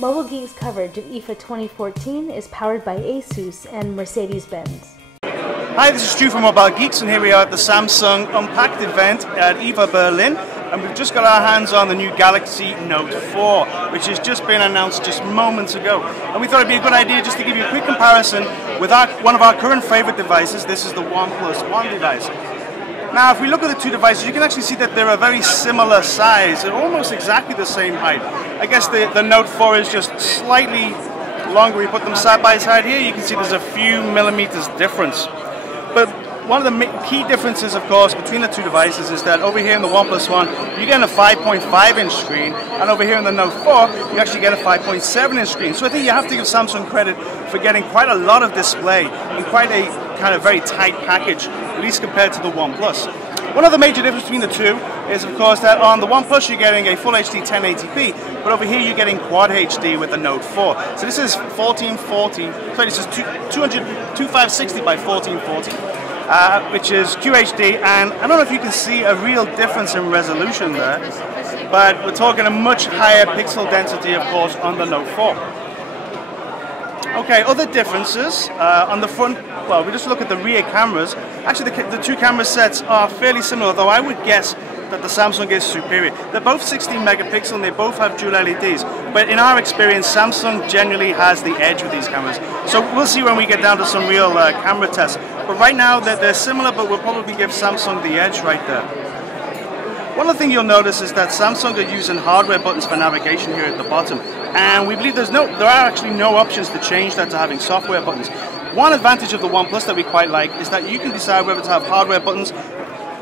Mobile Geek's coverage of IFA 2014 is powered by Asus and Mercedes-Benz. Hi, this is Stu from Mobile Geeks, and here we are at the Samsung Unpacked event at IFA Berlin, and we've just got our hands on the new Galaxy Note 4, which has just been announced just moments ago. And we thought it'd be a good idea just to give you a quick comparison with one of our current favorite devices. This is the OnePlus One device. Now, if we look at the two devices, you can actually see that they're a very similar size. They're almost exactly the same height. I guess the Note 4 is just slightly longer. We put them side by side here. You can see there's a few millimeters difference. But one of the key differences, of course, between the two devices is that over here in the OnePlus One, you get a 5.5-inch screen, and over here in the Note 4, you actually get a 5.7-inch screen. So I think you have to give Samsung credit for getting quite a lot of display in quite a kind of very tight package, at least compared to the OnePlus. One of the major differences between the two is, of course, that on the OnePlus you're getting a Full HD 1080p, but over here you're getting Quad HD with the Note 4. So this is 1440, sorry, this is 2560 by 1440, which is QHD, and I don't know if you can see a real difference in resolution there, but we're talking a much higher pixel density, of course, on the Note 4. Okay, other differences on the front. Well, we just look at the rear cameras. Actually, the two camera sets are fairly similar, though I would guess that the Samsung is superior. They're both 16 megapixel and they both have dual LEDs. But in our experience, Samsung generally has the edge with these cameras. So we'll see when we get down to some real camera tests. But right now, they're similar, but we'll probably give Samsung the edge right there. One other thing you'll notice is that Samsung are using hardware buttons for navigation here at the bottom. And we believe there are actually no options to change that to having software buttons. One advantage of the OnePlus that we quite like is that you can decide whether to have hardware buttons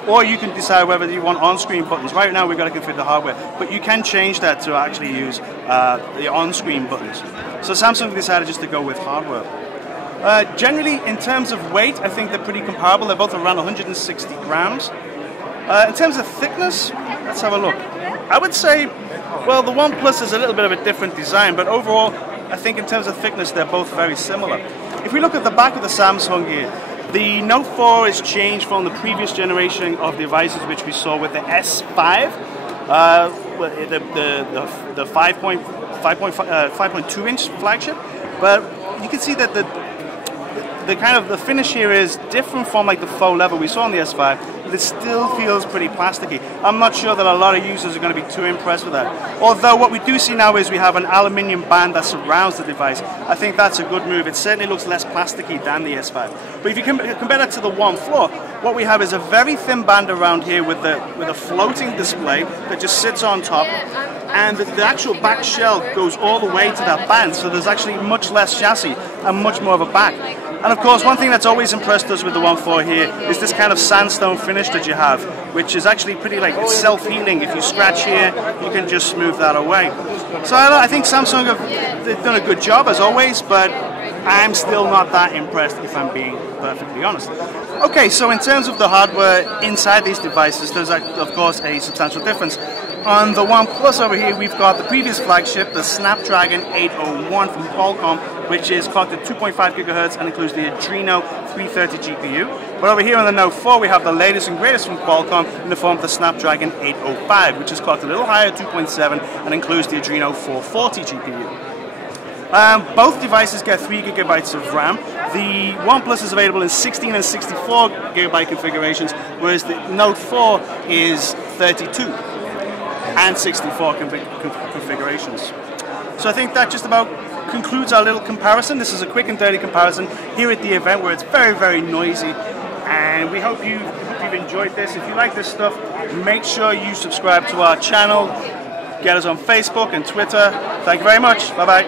or you can decide whether you want on-screen buttons. Right now we've got to configure the hardware, but you can change that to actually use the on-screen buttons. So Samsung decided just to go with hardware. Generally, in terms of weight, I think they're pretty comparable. They're both around 160 grams. In terms of thickness, let's have a look. I would say, well, the OnePlus is a little bit of a different design, but overall, I think in terms of thickness, they're both very similar. If we look at the back of the Samsung here, the Note 4 is changed from the previous generation of devices which we saw with the S5, the 5.2-inch flagship, but you can see that the finish here is different from like the faux leather we saw on the S5, but it still feels pretty plasticky. I'm not sure that a lot of users are going to be too impressed with that. Although what we do see now is we have an aluminium band that surrounds the device. I think that's a good move. It certainly looks less plasticky than the S5. But if you compare that to the One 4, what we have is a very thin band around here with a floating display that just sits on top. And the actual back shell goes all the way to that band, so there's actually much less chassis and much more of a back. And of course, one thing that's always impressed us with the One 4 here is this kind of sandstone finish that you have, which is actually pretty it's self-healing. If you scratch here, you can just smooth that away. So I think Samsung they've done a good job as always, but I'm still not that impressed if I'm being perfectly honest. Okay, so in terms of the hardware inside these devices, there's of course a substantial difference. On the OnePlus over here, we've got the previous flagship, the Snapdragon 801 from Qualcomm, which is clocked at 2.5 gigahertz and includes the Adreno 330 GPU. But over here on the Note 4, we have the latest and greatest from Qualcomm in the form of the Snapdragon 805, which is clocked a little higher, 2.7, and includes the Adreno 440 GPU. Both devices get 3 gigabytes of RAM. The OnePlus is available in 16 and 64 gigabyte configurations, whereas the Note 4 is 32 and 64 configurations. So I think that just about concludes our little comparison. This is a quick and dirty comparison here at the event where it's very, very noisy. And we hope you've enjoyed this. If you like this stuff, make sure you subscribe to our channel. Get us on Facebook and Twitter. Thank you very much. Bye-bye.